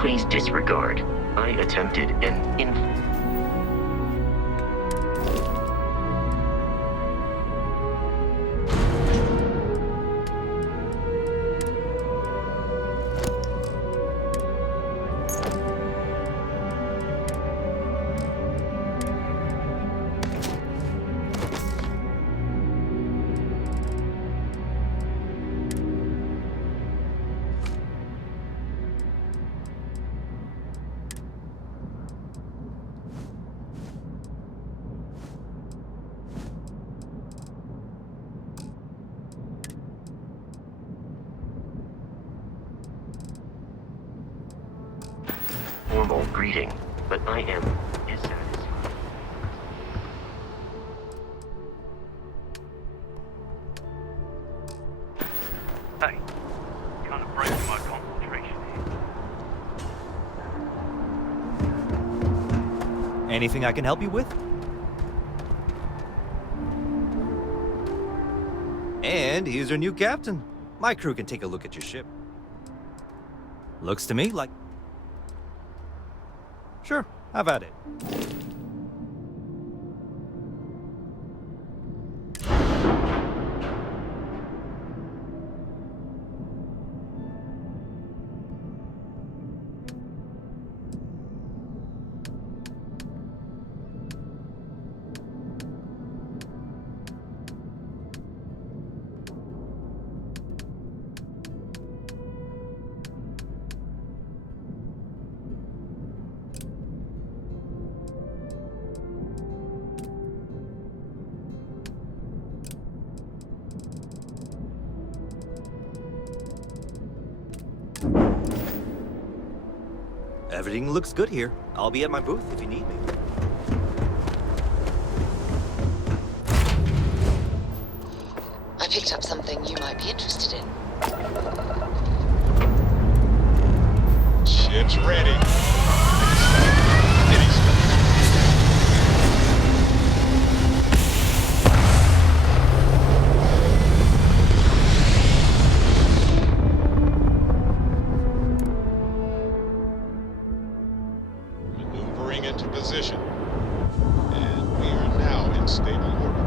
Please disregard. I attempted an formal greeting, but I am dissatisfied. Hey, kind of breaking my concentration here. Anything I can help you with? And here's your new captain. My crew can take a look at your ship. Looks to me like... Sure, have at it. Everything looks good here. I'll be at my booth if you need me. I picked up something you might be interested in. Ship's ready. Maneuvering into position. And we are now in stable orbit.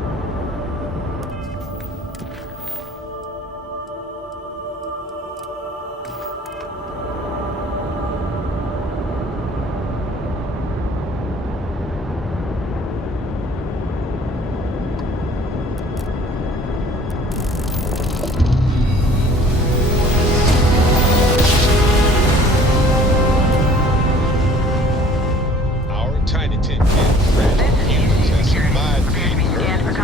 Our tiny tin can friend has survived being burned.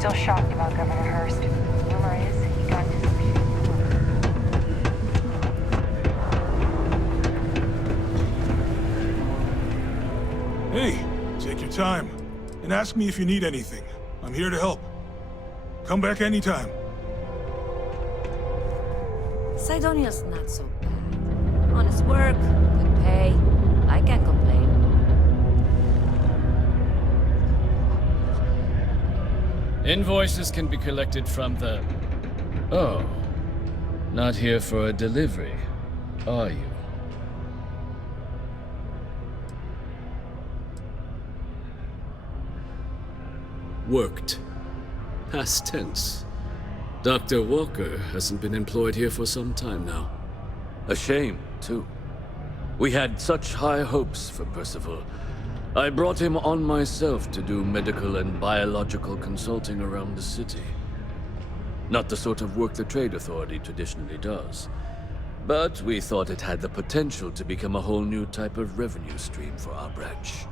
still shocked about Governor Hurst. Rumor is he got into some shit. Hey, take your time. And ask me if you need anything. I'm here to help. Come back anytime. Sidonia's not so bad. Honest work, good pay. I can't complain. Invoices can be collected from the... Oh. Not here for a delivery, are you? Worked. Past tense. Dr. Walker hasn't been employed here for some time now. A shame, too. We had such high hopes for Percival. I brought him on myself to do medical and biological consulting around the city. Not the sort of work the Trade Authority traditionally does. But we thought it had the potential to become a whole new type of revenue stream for our branch.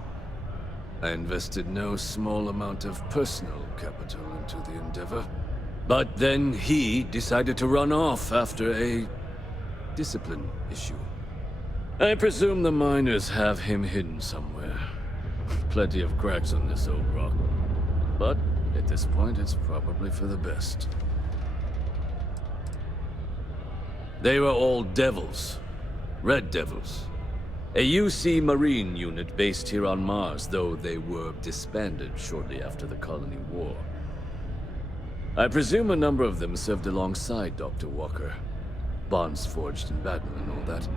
I invested no small amount of personal capital into the endeavor. But then he decided to run off after a discipline issue. I presume the miners have him hidden somewhere. Plenty of cracks on this old rock. But at this point, it's probably for the best. They were all devils. Red Devils. A UC Marine unit based here on Mars, though they were disbanded shortly after the Colony War. I presume a number of them served alongside Dr. Walker. Bonds forged in battle and all that.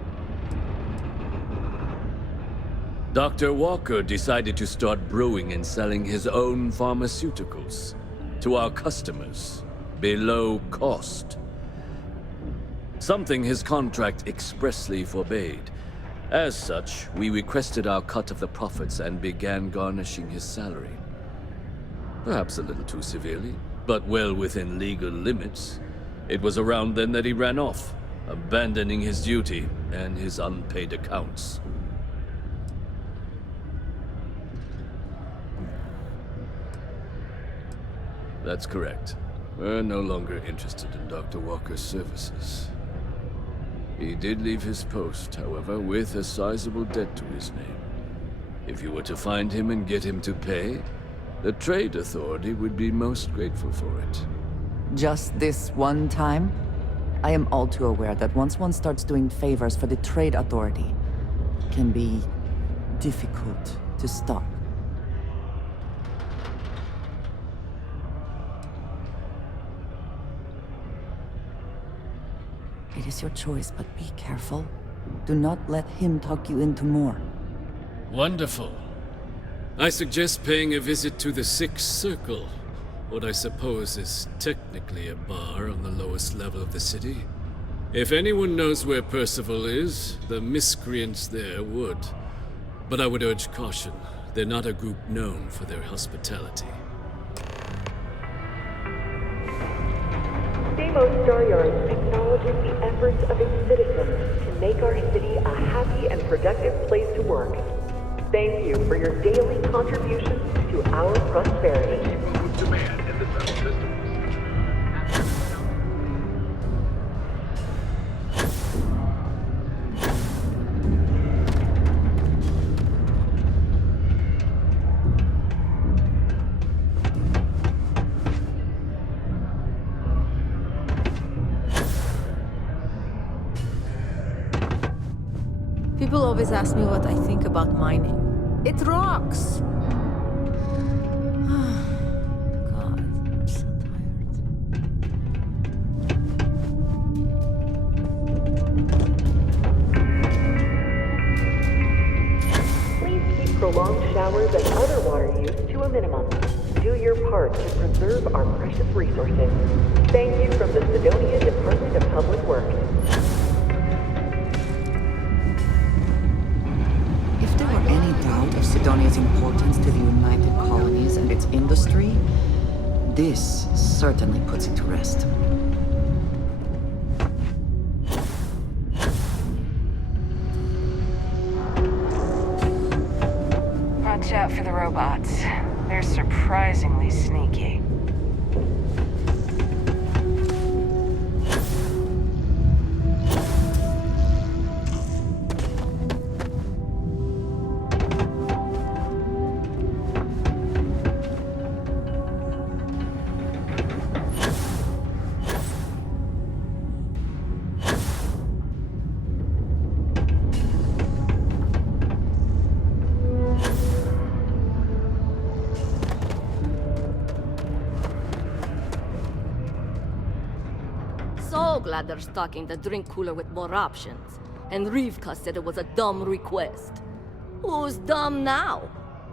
Dr. Walker decided to start brewing and selling his own pharmaceuticals to our customers, below cost. Something his contract expressly forbade. As such, we requested our cut of the profits and began garnishing his salary. Perhaps a little too severely, but well within legal limits. It was around then that he ran off, abandoning his duty and his unpaid accounts. That's correct. We're no longer interested in Dr. Walker's services. He did leave his post, however, with a sizable debt to his name. If you were to find him and get him to pay, the Trade Authority would be most grateful for it. Just this one time? I am all too aware that once one starts doing favors for the Trade Authority, it can be difficult to stop. It is your choice, but be careful. Do not let him talk you into more. Wonderful. I suggest paying a visit to the Sixth Circle, what I suppose is technically a bar on the lowest level of the city. If anyone knows where Percival is, the miscreants there would. But I would urge caution. They're not a group known for their hospitality. Deimos Staryard acknowledges the efforts of its citizens to make our city a happy and productive place to work. Thank you for your daily contributions to our prosperity. With demand in the federal system. People always ask me what I think about mining. It rocks! God, I'm so tired. Please keep prolonged showers and other water use to a minimum. Do your part to preserve our precious resources. Thank you from the Sidonia Department of Public Works. If there were any doubt of Sidonia's importance to the United Colonies and its industry, this certainly puts it to rest. Watch out for the robots. They're surprisingly sneaky. so glad they're stocking the drink cooler with more options. And Rivka said it was a dumb request. Who's dumb now?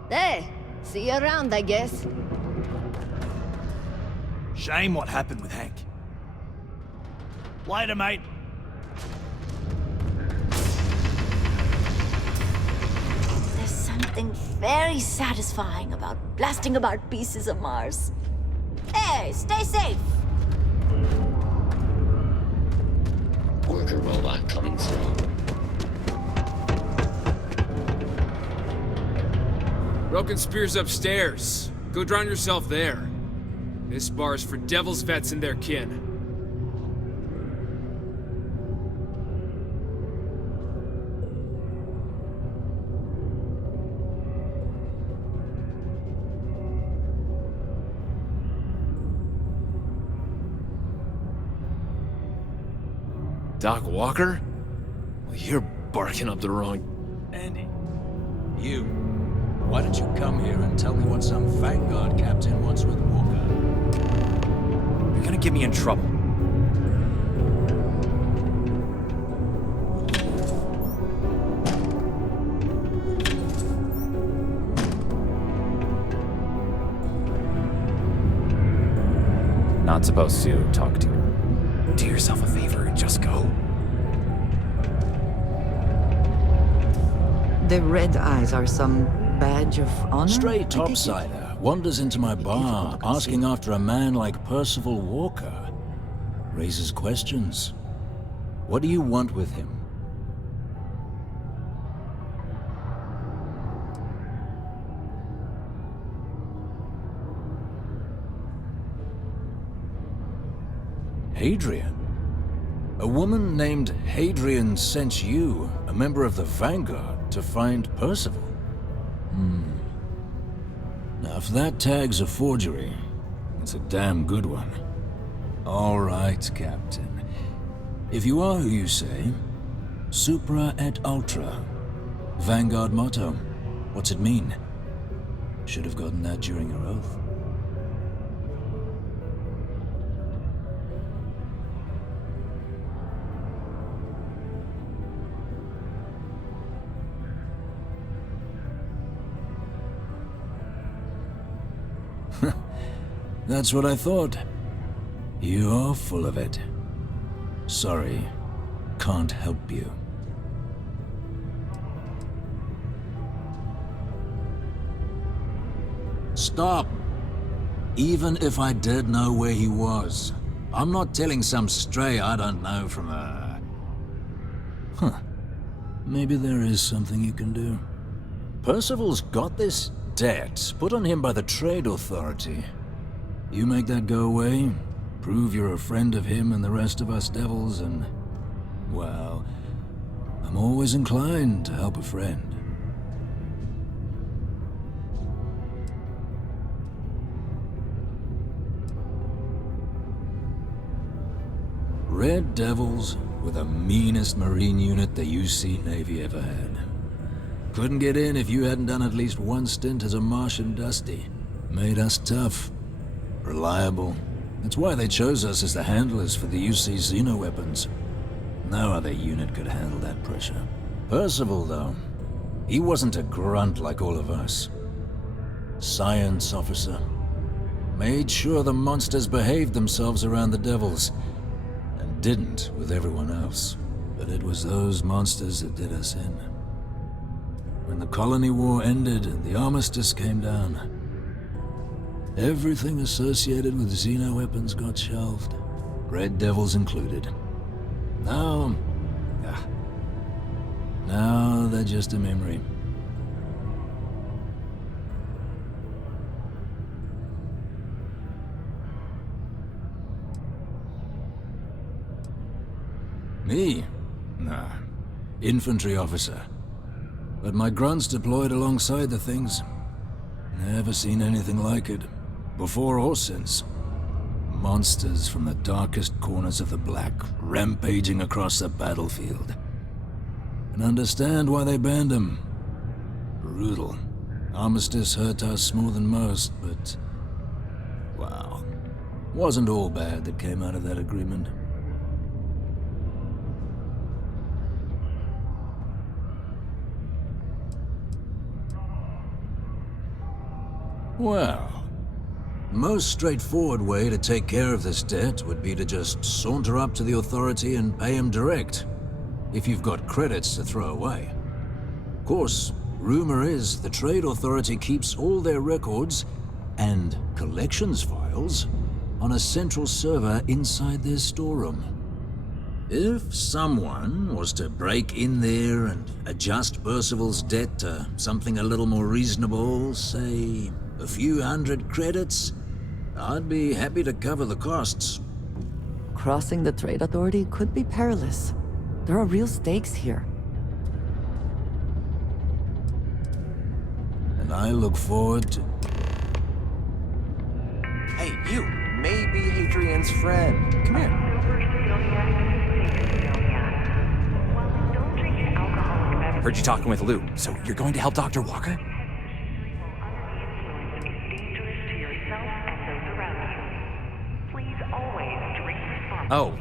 Hey, see you around, I guess. Shame what happened with Hank. Later, mate. There's something very satisfying about blasting about pieces of Mars. Hey, stay safe! Worker robot coming through. Broken Spear's upstairs. Go drown yourself there. This bar's for devil's vets and their kin. Doc Walker? Well, you're barking up the wrong... Andy, you. Why don't you come here and tell me what some Vanguard captain wants with Walker? You're gonna get me in trouble. Not supposed to talk to you. Do yourself a favor and just go. The red eyes are some badge of honor? Stray topsider wanders into my bar asking after a man like Percival Walker. Raises questions. What do you want with him? Hadrian? A woman named Hadrian sent you, a member of the Vanguard, to find Percival? Now, if that tag's a forgery, it's a damn good one. All right, Captain. If you are who you say, Supra et Ultra. Vanguard motto. What's it mean? Should have gotten that during your oath. That's what I thought. You're full of it. Sorry, can't help you. Stop! Even if I did know where he was, I'm not telling some stray I don't know from a... Maybe there is something you can do. Percival's got this debt put on him by the Trade Authority. You make that go away, prove you're a friend of him and the rest of us devils, and... well, I'm always inclined to help a friend. Red Devils were the meanest Marine unit the UC Navy ever had. Couldn't get in if you hadn't done at least one stint as a Martian Dusty. Made us tough. Reliable. That's why they chose us as the handlers for the UC xeno-weapons. No other unit could handle that pressure. Percival, though, he wasn't a grunt like all of us. Science officer. Made sure the monsters behaved themselves around the devils, and didn't with everyone else. But it was those monsters that did us in. When the colony war ended and the armistice came down, everything associated with xeno-weapons got shelved, Red Devils included. Now they're just a memory. Me? Nah. Infantry officer. But my grunts deployed alongside the things. Never seen anything like it. Before or since. Monsters from the darkest corners of the Black, rampaging across the battlefield. And understand why they banned them. Brutal. Armistice hurt us more than most, but... wow. Wasn't all bad that came out of that agreement. Well, most straightforward way to take care of this debt would be to just saunter up to the authority and pay him direct, if you've got credits to throw away. Of course, rumor is the Trade Authority keeps all their records and collections files on a central server inside their storeroom. If someone was to break in there and adjust Percival's debt to something a little more reasonable, say a few hundred credits, I'd be happy to cover the costs. Crossing the Trade Authority could be perilous. There are real stakes here. And I look forward to... Hey, you! Maybe Hadrian's friend. Come here. Heard you talking with Lou, so you're going to help Dr. Walker? Oh,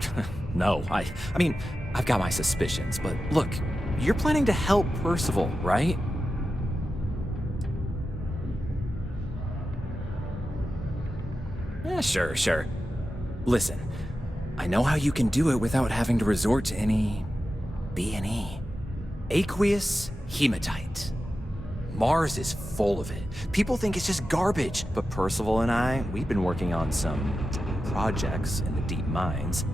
no. I mean, I've got my suspicions, but look, you're planning to help Percival, right? Yeah, sure. Listen, I know how you can do it without having to resort to any B&E. Aqueous hematite. Mars is full of it. People think it's just garbage, but Percival and I, we've been working on some projects in the deep mines.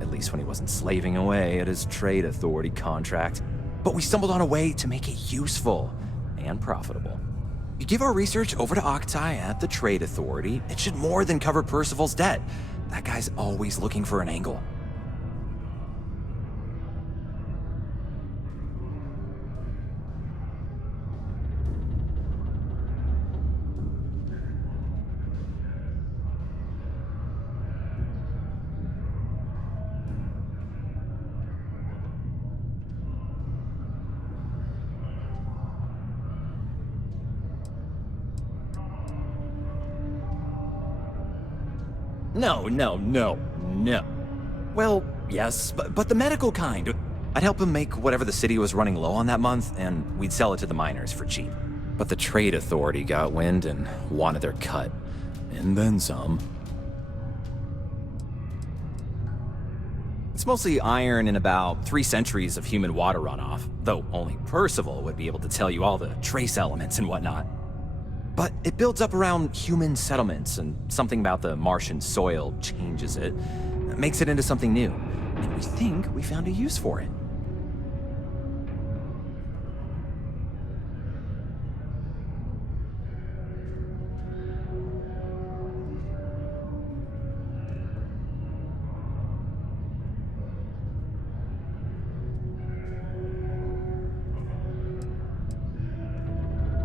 At least when he wasn't slaving away at his Trade Authority contract. But we stumbled on a way to make it useful and profitable. You give our research over to Octai at the Trade Authority, it should more than cover Percival's debt. That guy's always looking for an angle. No. Well, yes, but the medical kind. I'd help him make whatever the city was running low on that month, and we'd sell it to the miners for cheap. But the Trade Authority got wind and wanted their cut. And then some. It's mostly iron and about 3 centuries of human water runoff, though only Percival would be able to tell you all the trace elements and whatnot. But it builds up around human settlements, and something about the Martian soil changes it, makes it into something new. And we think we found a use for it.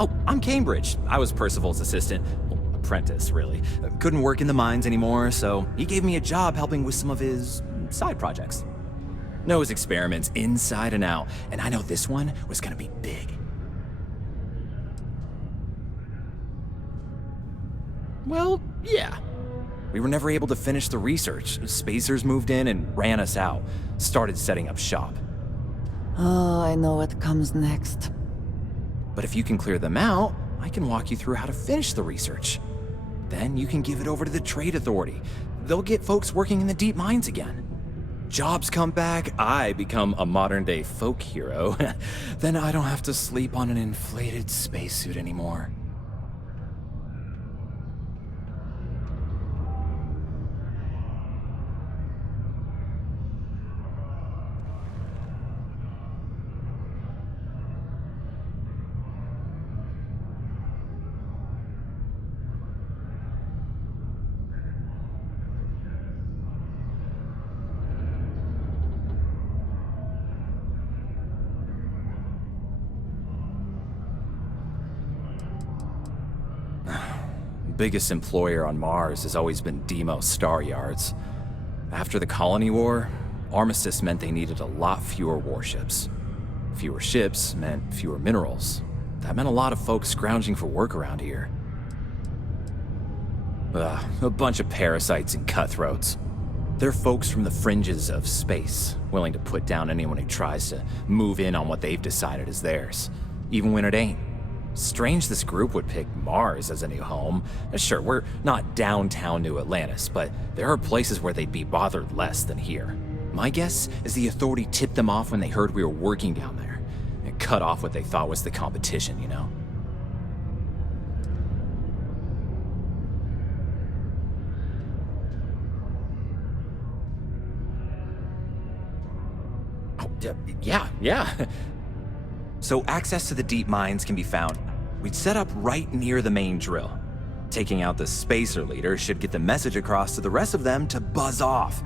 Oh, I'm Cambridge. I was Percival's assistant. Well, apprentice, really. Couldn't work in the mines anymore, so he gave me a job helping with some of his side projects. Knows experiments inside and out, and I know this one was gonna be big. Well, yeah. We were never able to finish the research. Spacers moved in and ran us out. Started setting up shop. Oh, I know what comes next. But if you can clear them out, I can walk you through how to finish the research. Then you can give it over to the Trade Authority. They'll get folks working in the deep mines again. Jobs come back, I become a modern-day folk hero. Then I don't have to sleep on an inflated spacesuit anymore. Biggest employer on Mars has always been Deimos Star Yards. After the Colony War, armistice meant they needed a lot fewer warships. Fewer ships meant fewer minerals. That meant a lot of folks scrounging for work around here. A bunch of parasites and cutthroats. They're folks from the fringes of space, willing to put down anyone who tries to move in on what they've decided is theirs, even when it ain't. Strange this group would pick Mars as a new home. Sure, we're not downtown New Atlantis, but there are places where they'd be bothered less than here. My guess is the Authority tipped them off when they heard we were working down there, and cut off what they thought was the competition, you know? Oh, yeah. So access to the deep mines can be found. We'd set up right near the main drill. Taking out the spacer leader should get the message across to the rest of them to buzz off.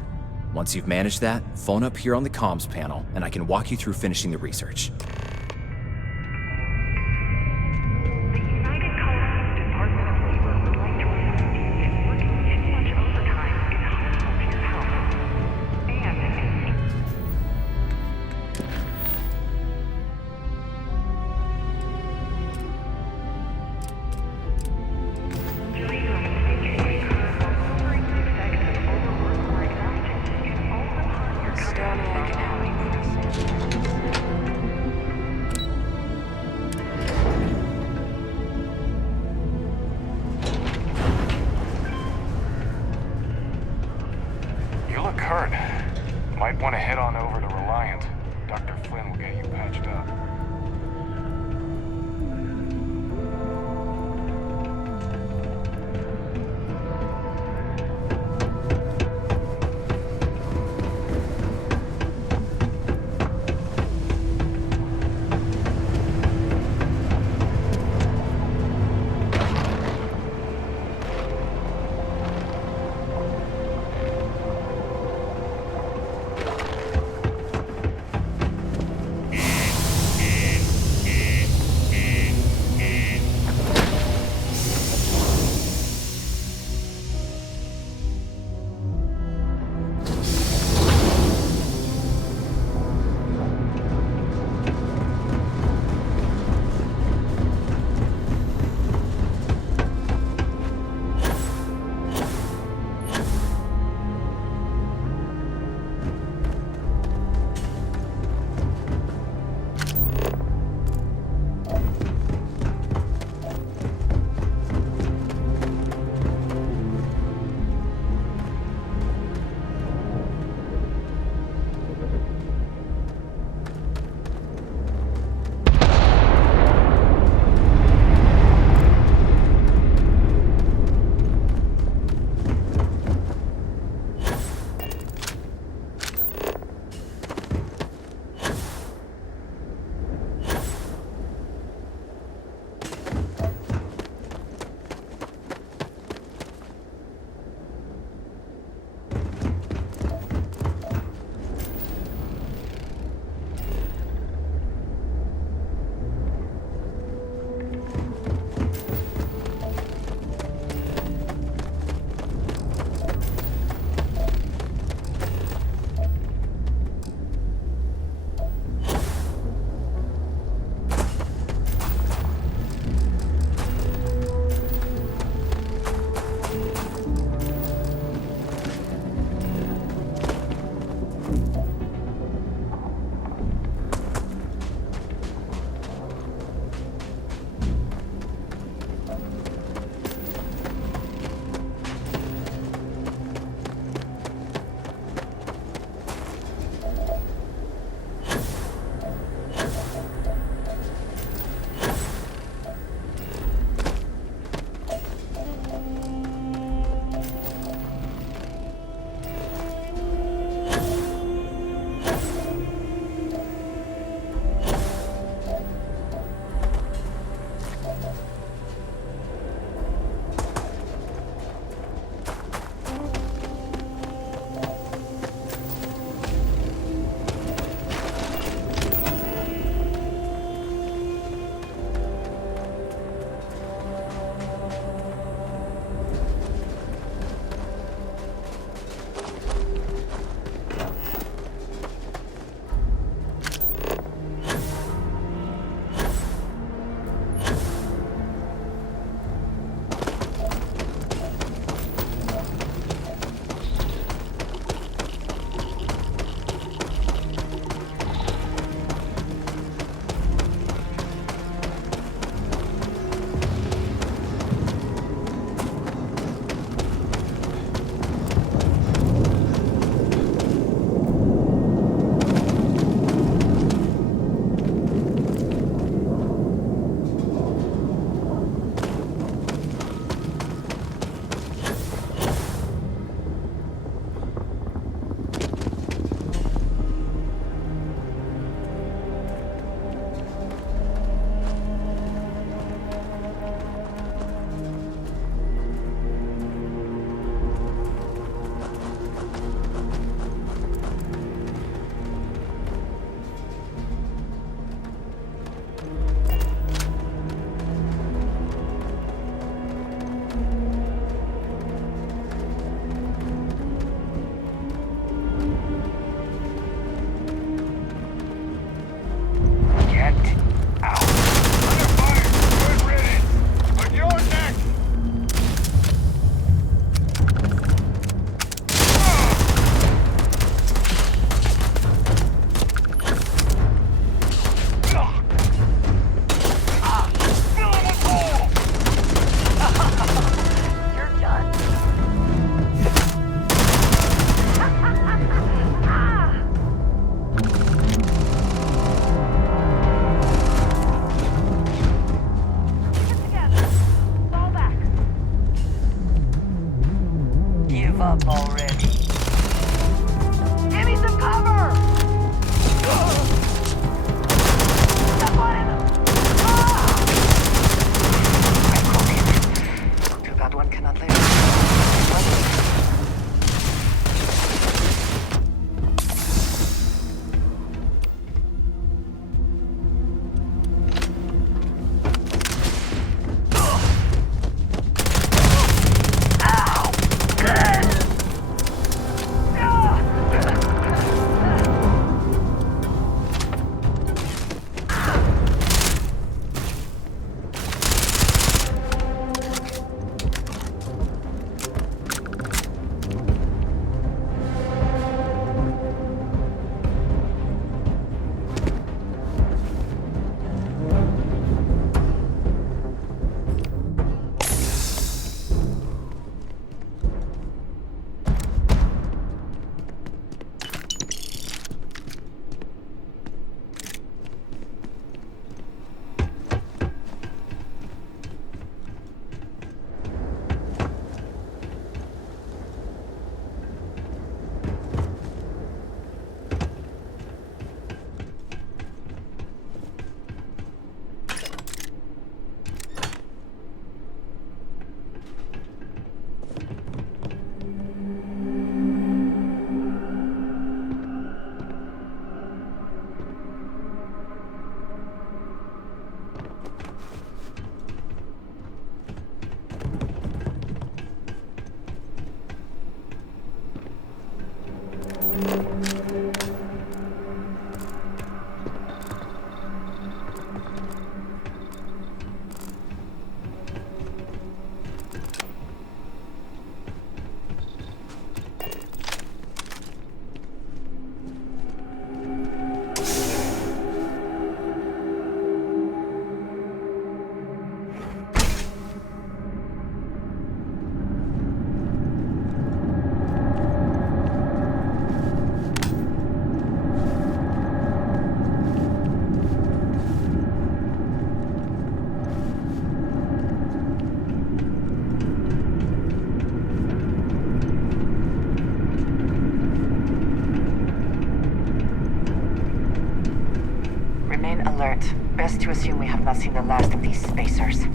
Once you've managed that, phone up here on the comms panel, and I can walk you through finishing the research. You look hurt. Might want to head on over to Reliant. Dr. Flynn will get you patched up. already. Give me some cover! Too bad one cannot live. Alert. Best to assume we have not seen the last of these spacers.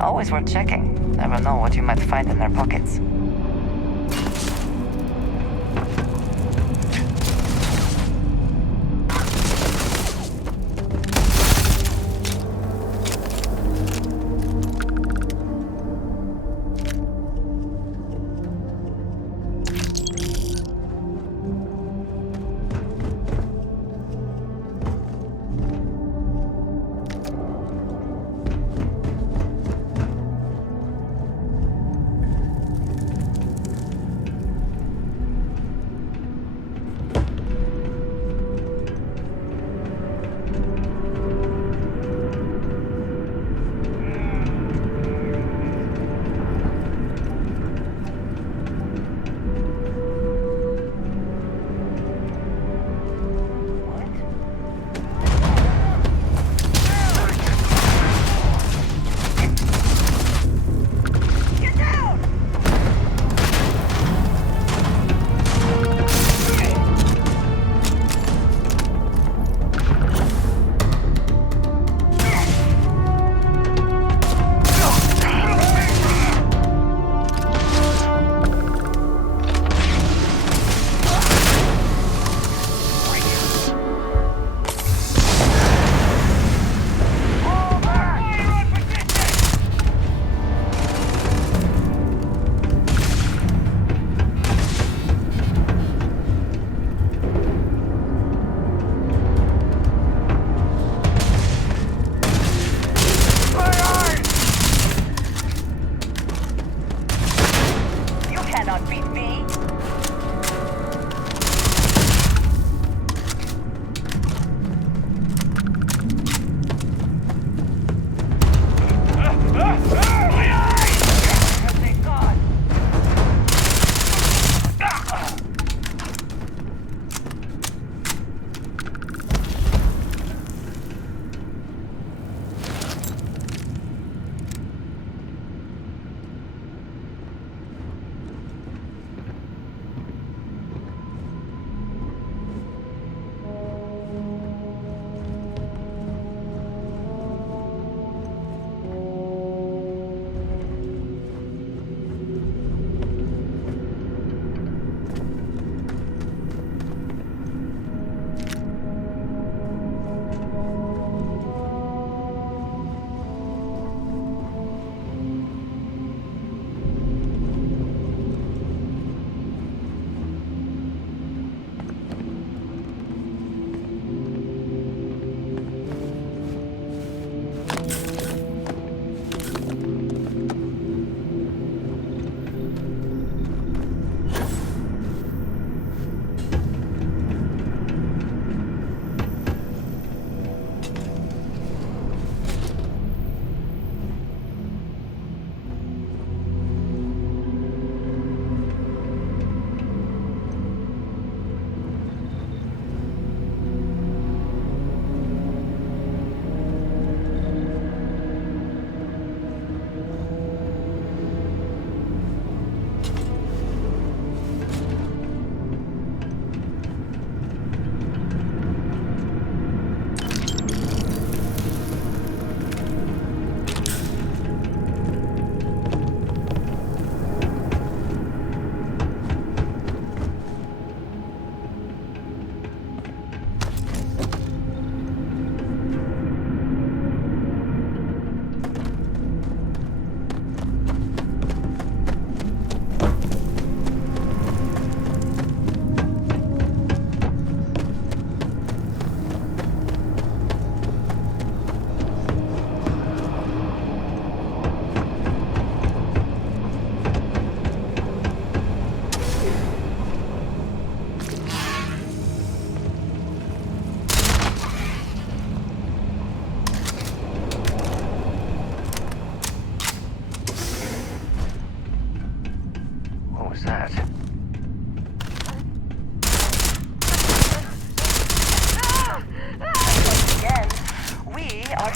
Always worth checking. Never know what you might find in their pockets.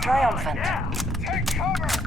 triumphant. Take cover!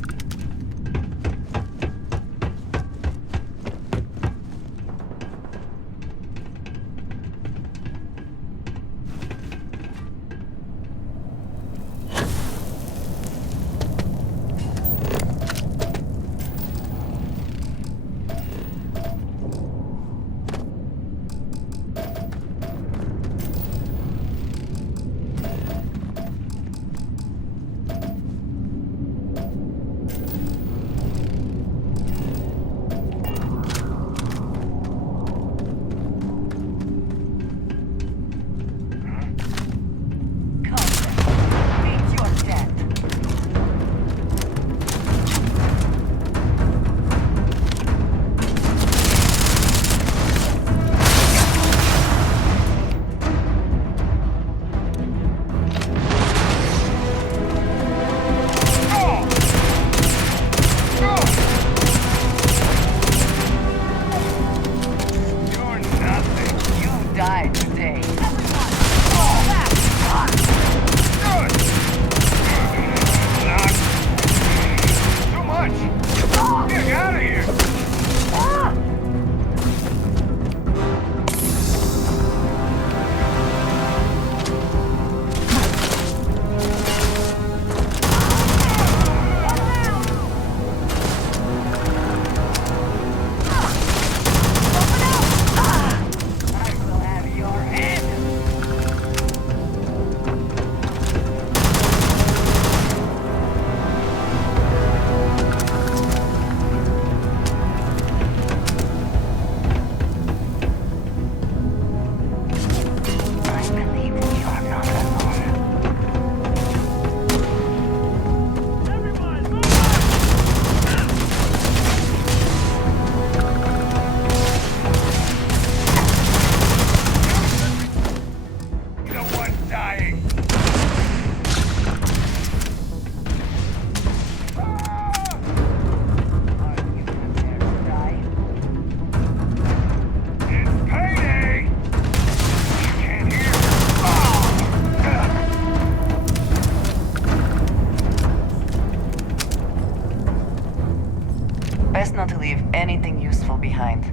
Best not to leave anything useful behind.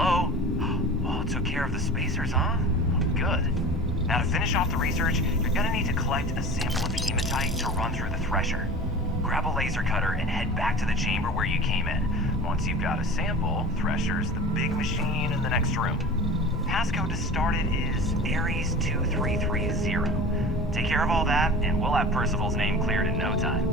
Hello? Oh, took care of the spacers, huh? Good. Now to finish off the research, you're gonna need to collect a sample of hematite to run through the thresher. Grab a laser cutter and head back to the chamber where you came in. Once you've got a sample, thresher's the big machine in the next room. Passcode to start it is AORUS 2330. Take care of all that, and we'll have Percival's name cleared in no time.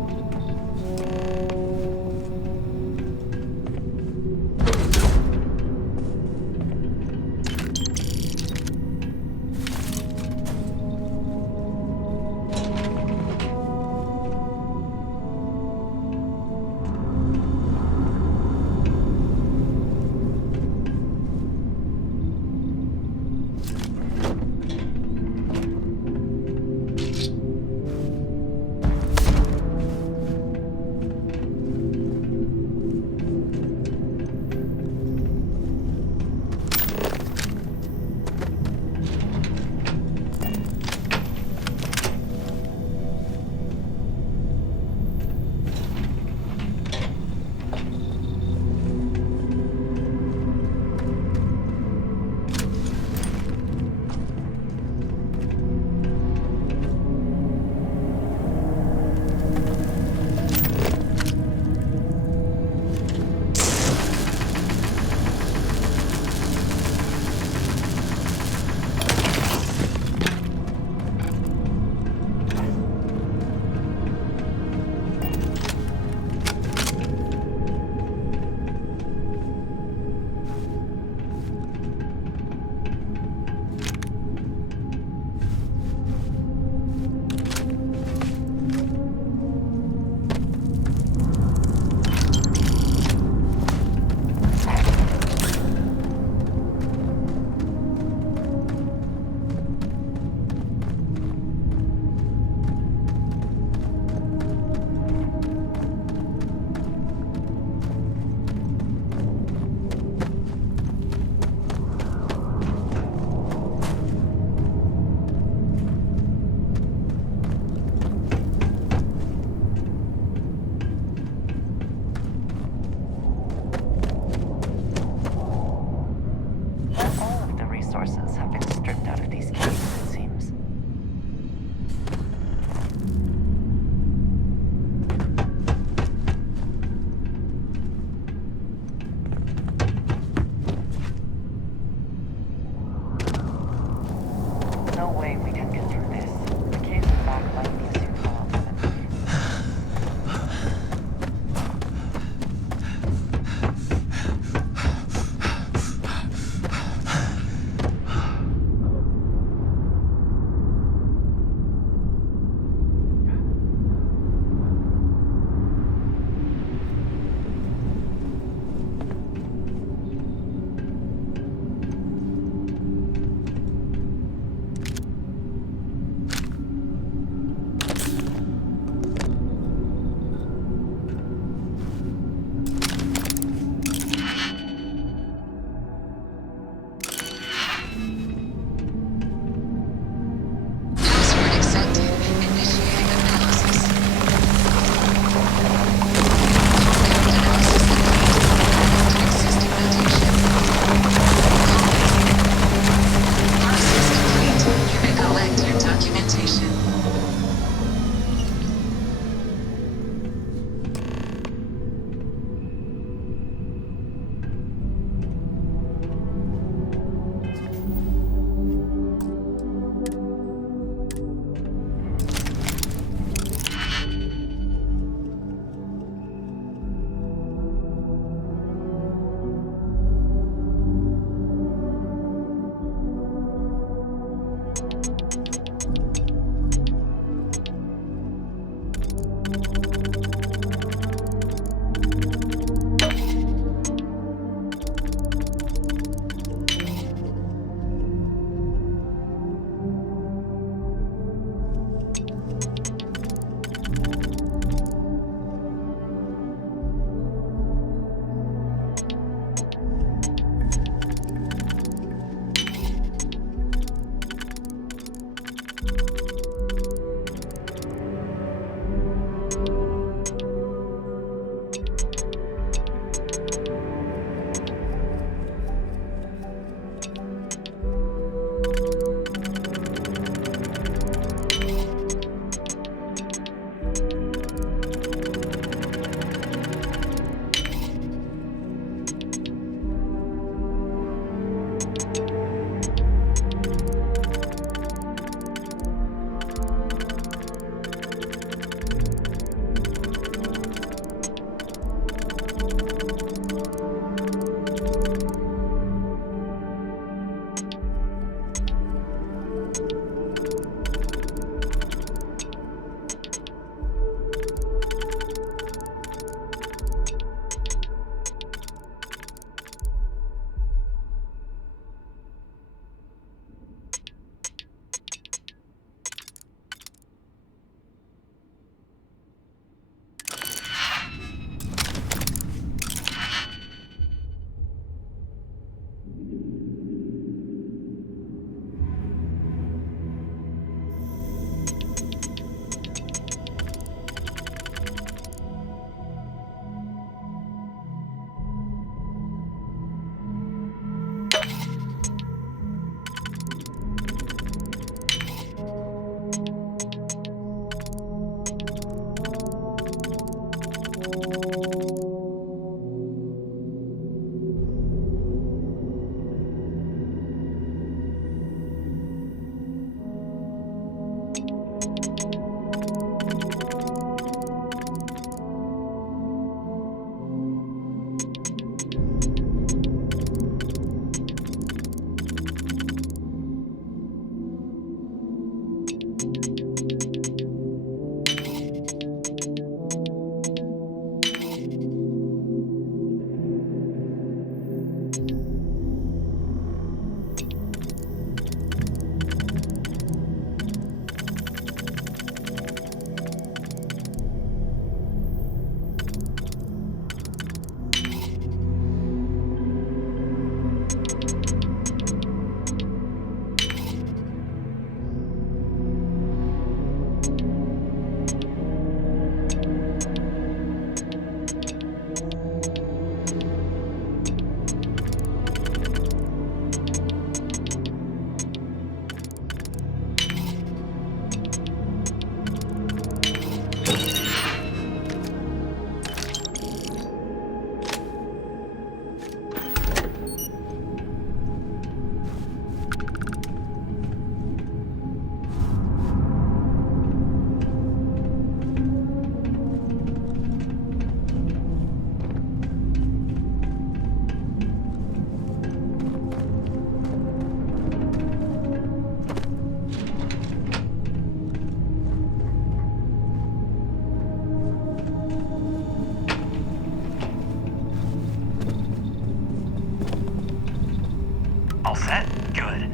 All set? Good.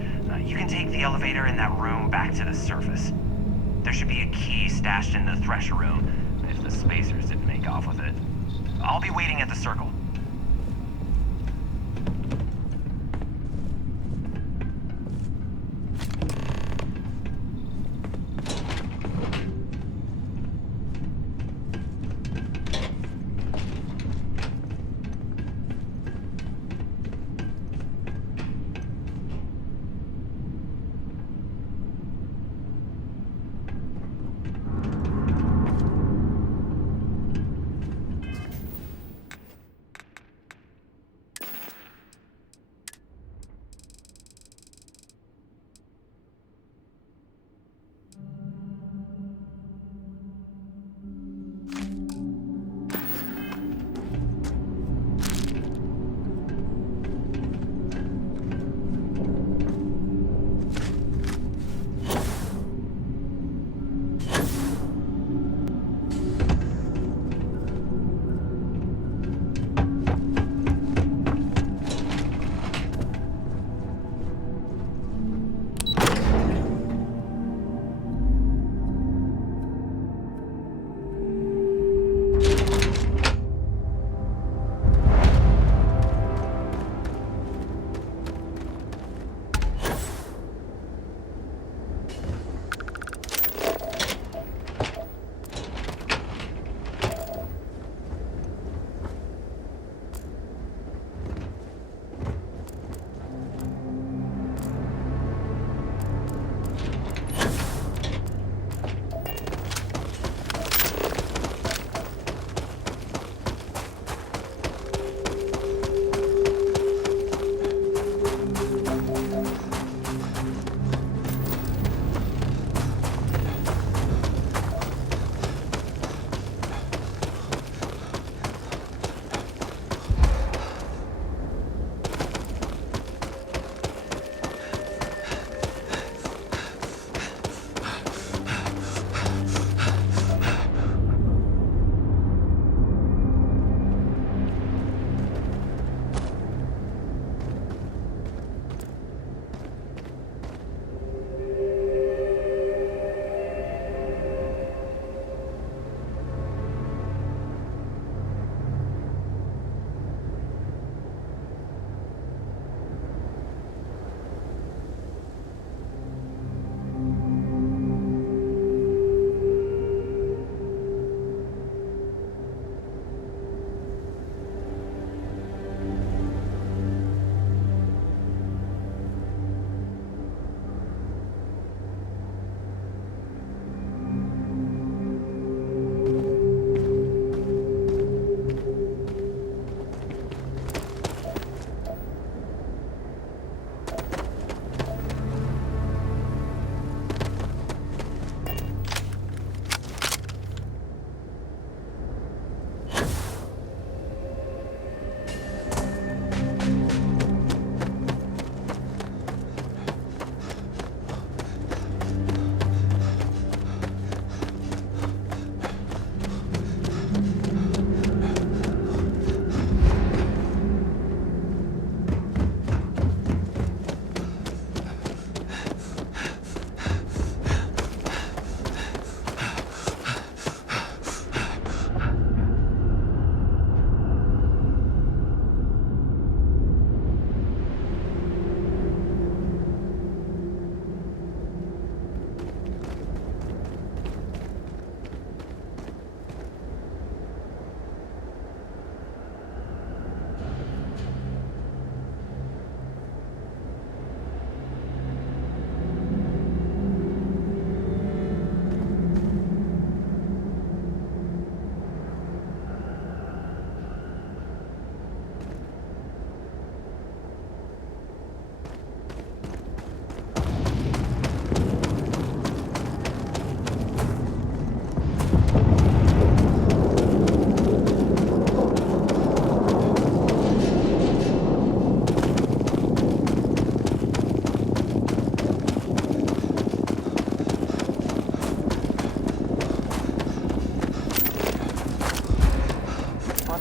You can take the elevator in that room back to the surface. There should be a key stashed in the thresher room, if the spacers didn't make off with it. I'll be waiting at the circle.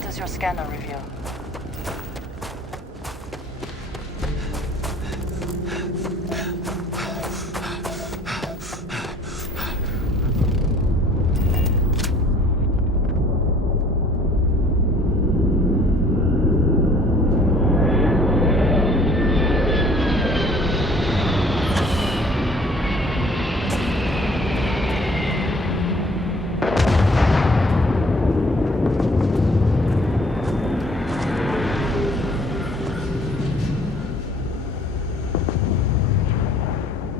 What does your scanner reveal?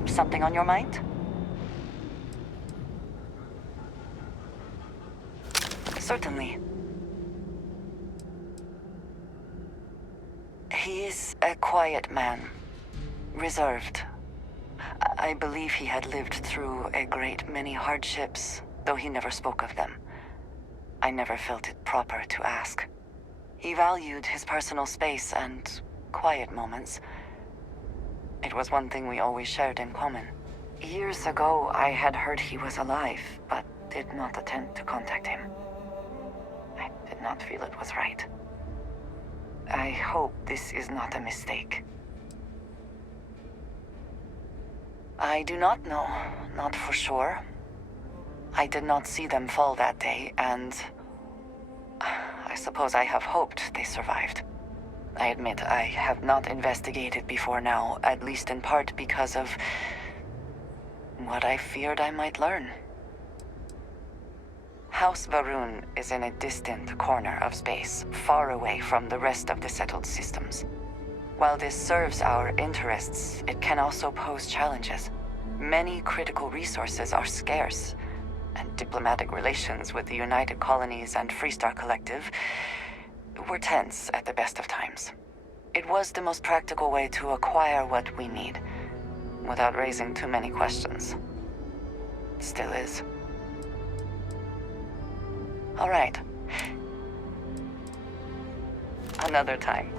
Something on your mind? Certainly. He is a quiet man. Reserved. I believe he had lived through a great many hardships, though he never spoke of them. I never felt it proper to ask. He valued his personal space and quiet moments. It was one thing we always shared in common. Years ago, I had heard he was alive, but did not attempt to contact him. I did not feel it was right. I hope this is not a mistake. I do not know, not for sure. I did not see them fall that day, and I suppose I have hoped they survived. I admit I have not investigated before now, at least in part because of what I feared I might learn. House Varun is in a distant corner of space, far away from the rest of the settled systems. While this serves our interests, it can also pose challenges. Many critical resources are scarce, and diplomatic relations with the United Colonies and Freestar Collective were tense at the best of times. It was the most practical way to acquire what we need, without raising too many questions. Still is. All right. Another time.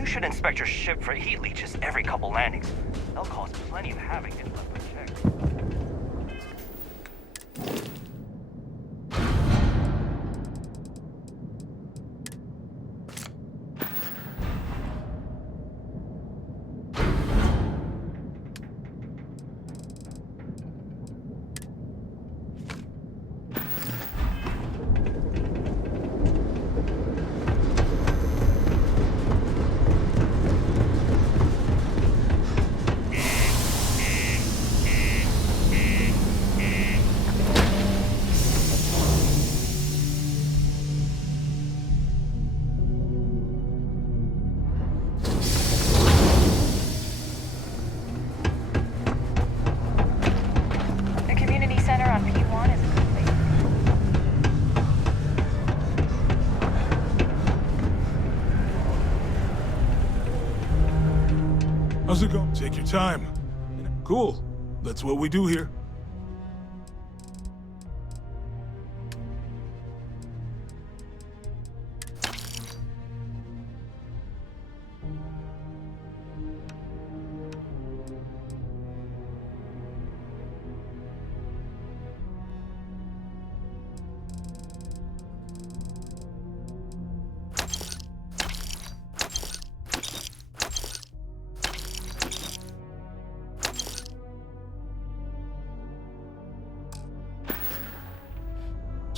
You should inspect your ship for heat leeches every couple landings. They'll cause plenty of havoc if left unchecked. How's it going? Take your time. Cool. That's what we do here.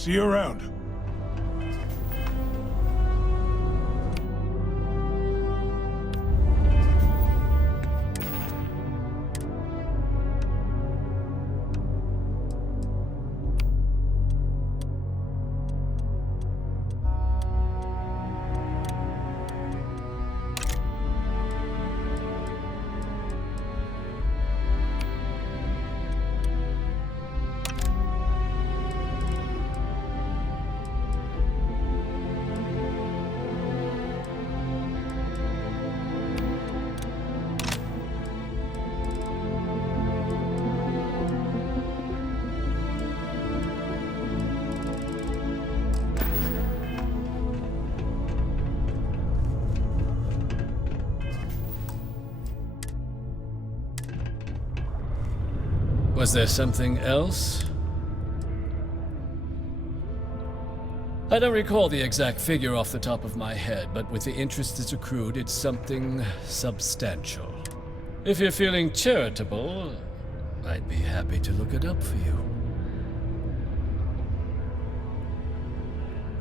See you around. Was there something else? I don't recall the exact figure off the top of my head, but with the interest that's accrued, it's something substantial. If you're feeling charitable, I'd be happy to look it up for you.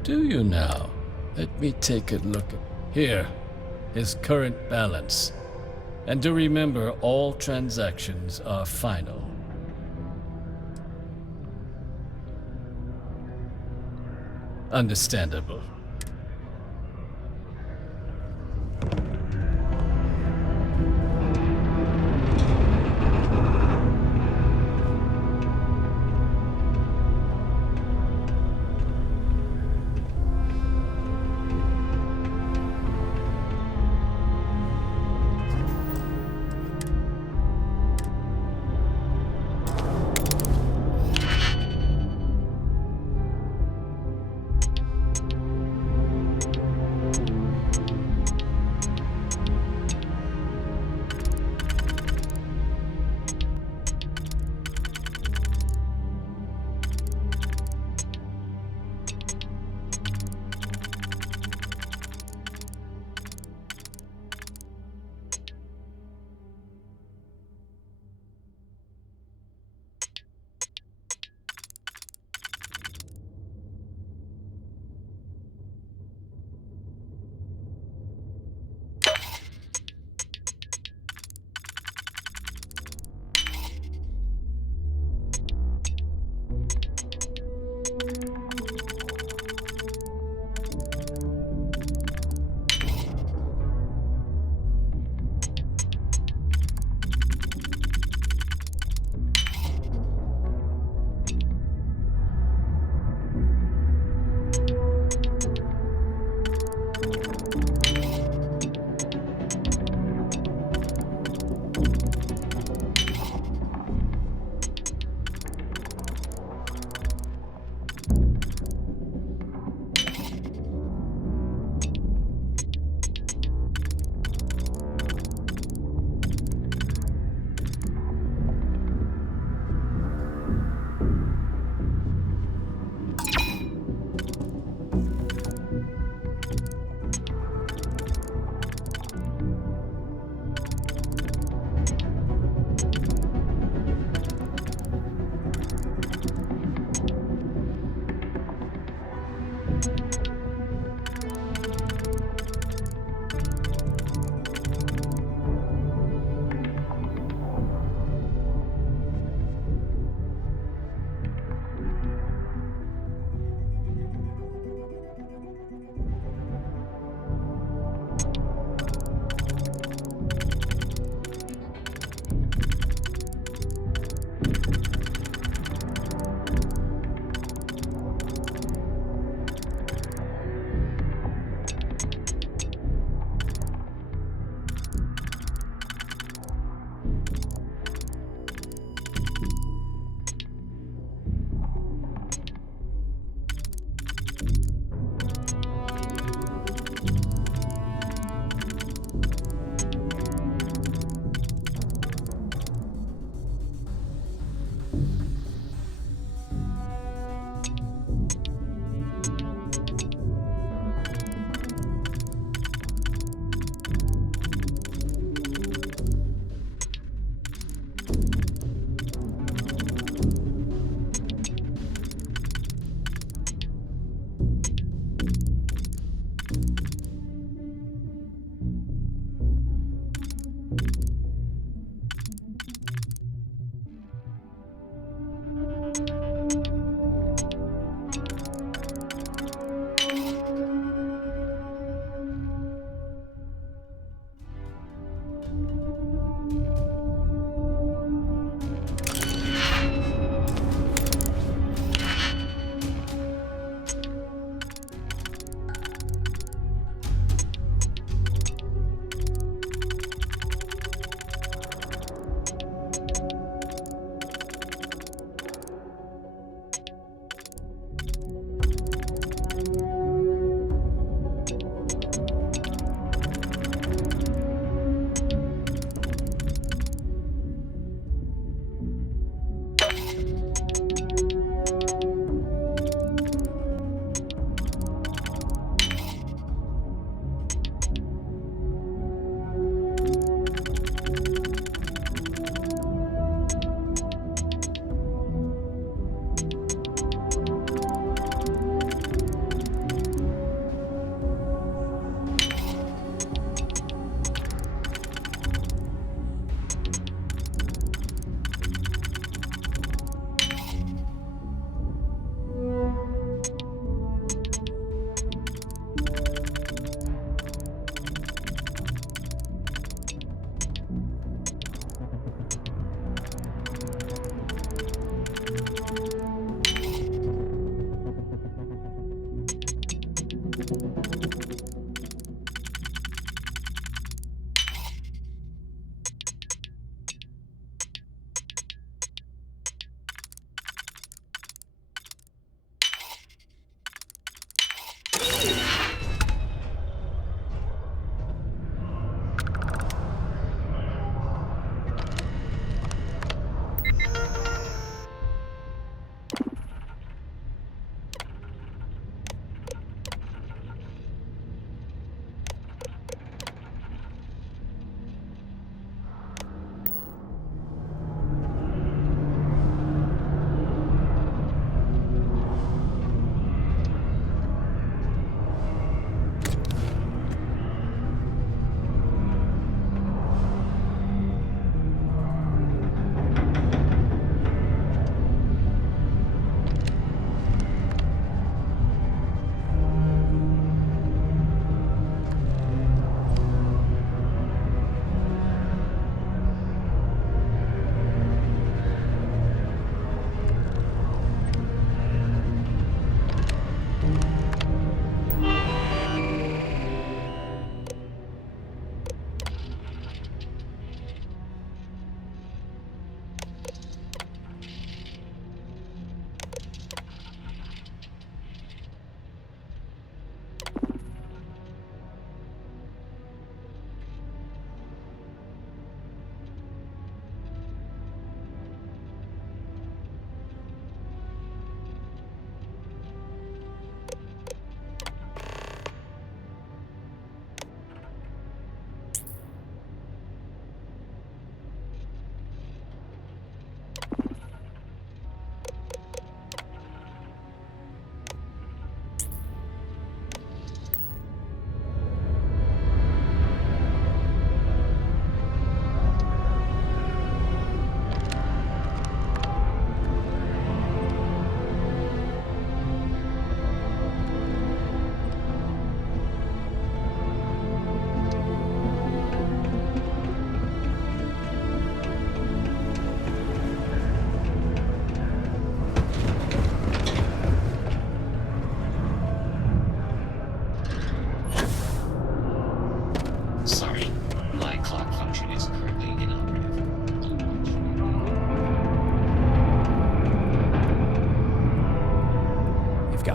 Do you now? Let me take a look at... Here, his current balance. And do remember, all transactions are final. Understandable.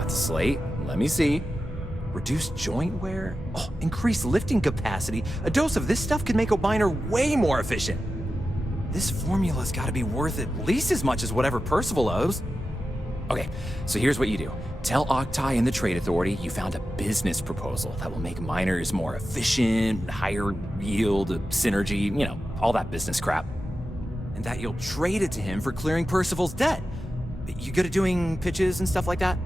Slate, let me see. Reduced joint wear? Oh, increased lifting capacity. A dose of this stuff could make a miner way more efficient. This formula's gotta be worth at least as much as whatever Percival owes. Okay, so here's what you do. Tell Octai and the Trade Authority you found a business proposal that will make miners more efficient, higher yield, synergy, you know, all that business crap. And that you'll trade it to him for clearing Percival's debt. You good at doing pitches and stuff like that?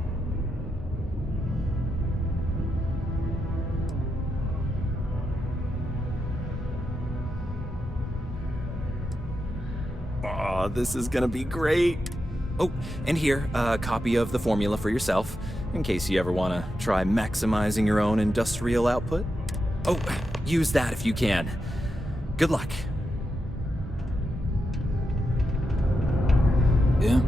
Oh, this is gonna be great. Oh, and here, a copy of the formula for yourself, in case you ever want to try maximizing your own industrial output. Oh, use that if you can. Good luck. Yeah?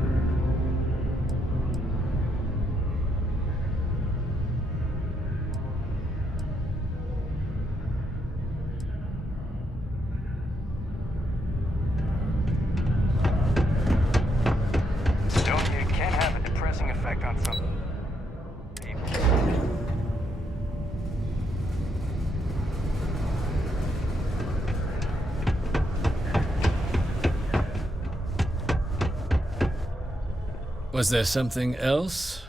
Was there something else?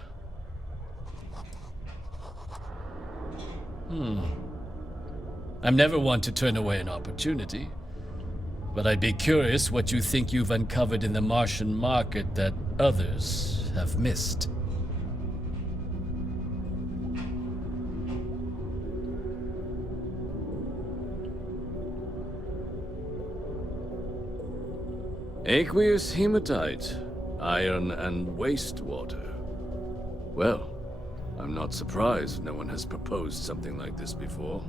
I'm never one to turn away an opportunity, but I'd be curious what you think you've uncovered in the Martian market that others have missed. Aqueous hematite, iron and wastewater. Well, I'm not surprised no one has proposed something like this before.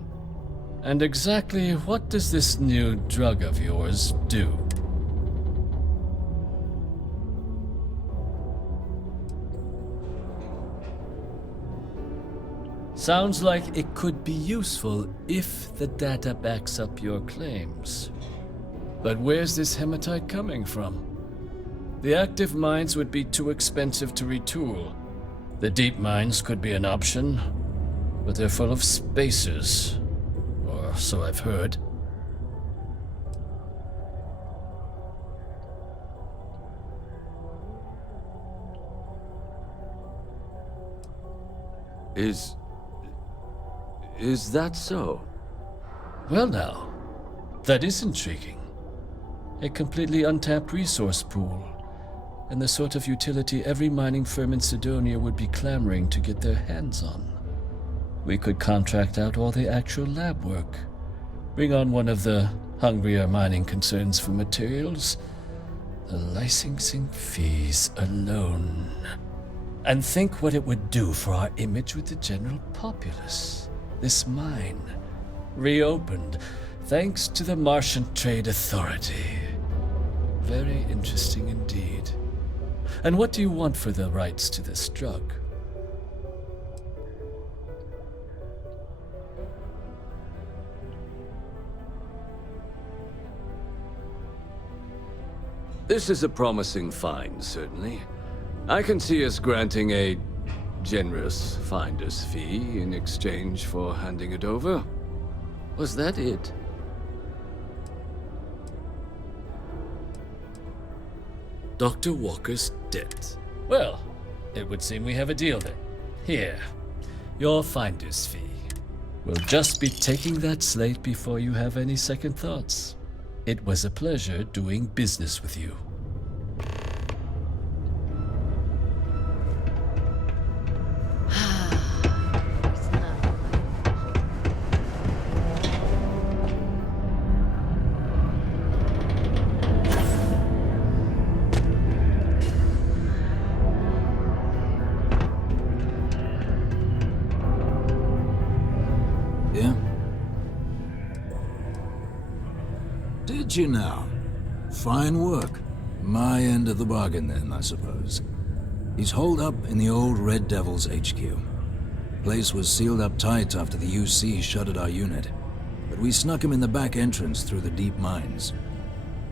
And exactly what does this new drug of yours do? Sounds like it could be useful if the data backs up your claims. But where's this hematite coming from? The active mines would be too expensive to retool. The deep mines could be an option, but they're full of spacers, or so I've heard. Is that so? Well now, that is intriguing. A completely untapped resource pool, and the sort of utility every mining firm in Sidonia would be clamoring to get their hands on. We could contract out all the actual lab work, bring on one of the hungrier mining concerns for materials, the licensing fees alone. And think what it would do for our image with the general populace. This mine, reopened thanks to the Martian Trade Authority. Very interesting indeed. And what do you want for the rights to this drug? This is a promising find, certainly. I can see us granting a generous finder's fee in exchange for handing it over. Was that it? Dr. Walker's debt. Well, it would seem we have a deal then. Here, your finder's fee. We'll just be taking that slate before you have any second thoughts. It was a pleasure doing business with you. Yeah? Did you now? Fine work. My end of the bargain then, I suppose. He's holed up in the old Red Devil's HQ. Place was sealed up tight after the UC shuttered our unit, but we snuck him in the back entrance through the deep mines.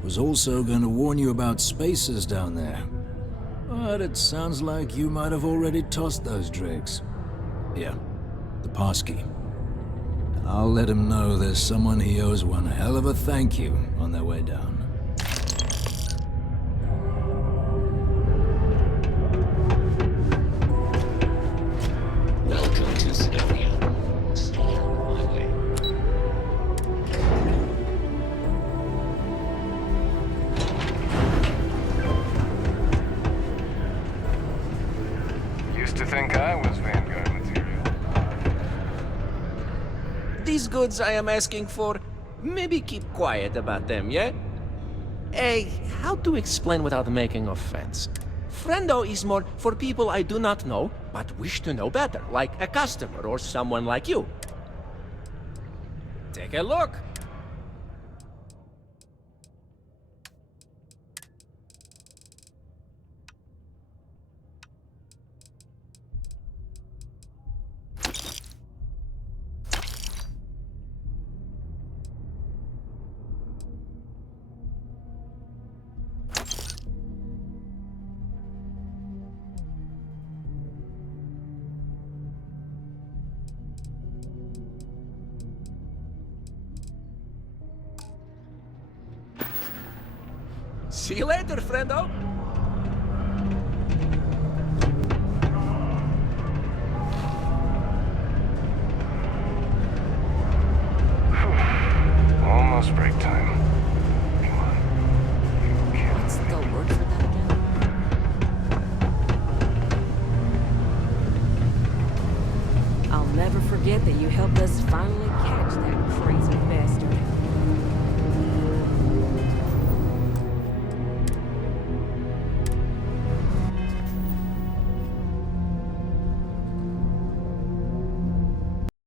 Was also going to warn you about spacers down there. But it sounds like you might have already tossed those drakes. Here, the passkey. I'll let him know there's someone he owes one hell of a thank you on their way down. Welcome to Sidonia. Stay on my way. Used to think I was Vanguard material. These goods I am asking for, maybe keep quiet about them, yeah? How to explain without making offense? Friendo is more for people I do not know, but wish to know better, like a customer or someone like you. Take a look. See you later, friendo. Almost break time. Come on. What's the word for that again? I'll never forget that you helped us finally